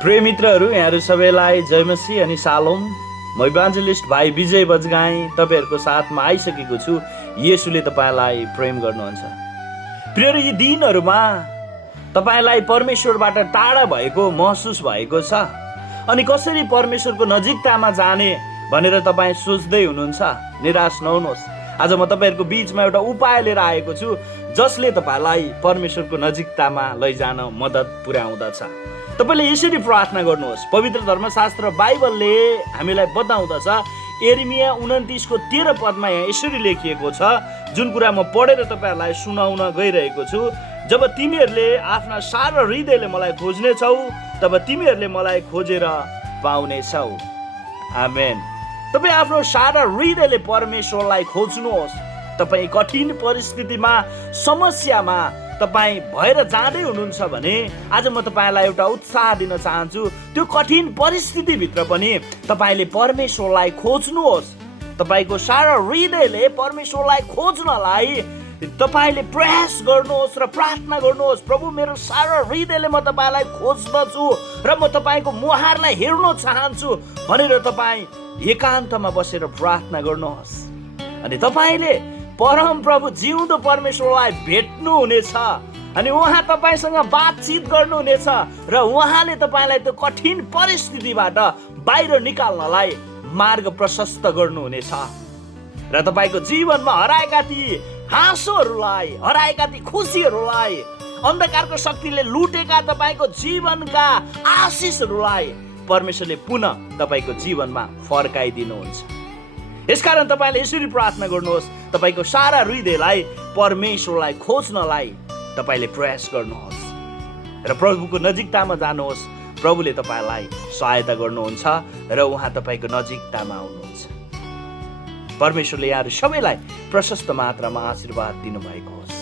प्रिय मित्रहरू, यहाँहरू सबैलाई जय मसीह अनि सालोम। म इभान्जलिस्ट भाइ विजय बजगाई तपाईँहरूको साथमा आइसकेको छु। येशूले तपाईँलाई प्रेम गर्नुहुन्छ। प्रिय, यी दिनहरूमा तपाईँलाई परमेश्वरबाट टाढा भएको महसुस भएको छ अनि कसरी परमेश्वरको नजिकतामा जाने भनेर तपाईँ सोच्दै हुनुहुन्छ। निराश नहुनुहोस्। आज म तपाईँहरूको बिचमा एउटा उपाय लिएर आएको छु जसले तपाईँलाई परमेश्वरको नजिकतामा लैजान मद्दत पुर्याउँदछ। तपाईँले यसरी प्रार्थना गर्नुहोस्। पवित्र धर्मशास्त्र बाइबलले हामीलाई बताउँदछ, यिर्मया 29:13 पदमा यहाँ यसरी लेखिएको छ, जुन कुरा म पढेर तपाईँहरूलाई सुनाउन गइरहेको छु। जब तिमीहरूले आफ्ना सारा हृदयले मलाई खोज्नेछौ तब तिमीहरूले मलाई खोजेर पाउनेछौ। आमेन। तपाईँ आफ्नो सारा हृदयले परमेश्वरलाई खोज्नुहोस्। तपाईँ कठिन परिस्थितिमा, समस्यामा तपाईँ भएर जाँदै हुनुहुन्छ भने आज म तपाईँलाई एउटा उत्साह दिन चाहन्छु। त्यो कठिन परिस्थितिभित्र पनि तपाईँले परमेश्वरलाई खोज्नुहोस्। तपाईँको सारा हृदयले परमेश्वरलाई खोज्नलाई तपाईँले प्रयास गर्नुहोस् र प्रार्थना गर्नुहोस्। प्रभु, मेरो सारा हृदयले म तपाईँलाई खोज्दछु र म तपाईँको मुहारलाई हेर्न चाहन्छु भनेर तपाईँ एकान्तमा बसेर प्रार्थना गर्नुहोस्। अनि तपाईँले परम प्रभु जिउँदो परमेश्वरलाई भेट्नुहुनेछ अनि उहाँ तपाईँसँग बातचित गर्नुहुनेछ र उहाँले तपाईँलाई त्यो कठिन परिस्थितिबाट बाहिर निकाल्नलाई मार्ग प्रशस्त गर्नुहुनेछ र तपाईँको जीवनमा हराएका ती हाँसोहरूलाई, हराएका ती खुसीहरूलाई, अन्धकारको शक्तिले लुटेका तपाईँको जीवनका आशिषहरूलाई परमेश्वरले पुनः तपाईँको जीवनमा फर्काइदिनुहुन्छ। यसकारण तपाईँले यसरी प्रार्थना गर्नुहोस्। तपाईँको सारा हृदयलाई परमेश्वरलाई खोज्नलाई तपाईँले प्रयास गर्नुहोस् र प्रभुको नजिकतामा जानुहोस्। प्रभुले तपाईँलाई सहायता गर्नुहुन्छ र उहाँ तपाईँको नजिकतामा आउनुहुन्छ। परमेश्वरले यहाँहरू सबैलाई प्रशस्त मात्रामा आशीर्वाद दिनुभएको होस्।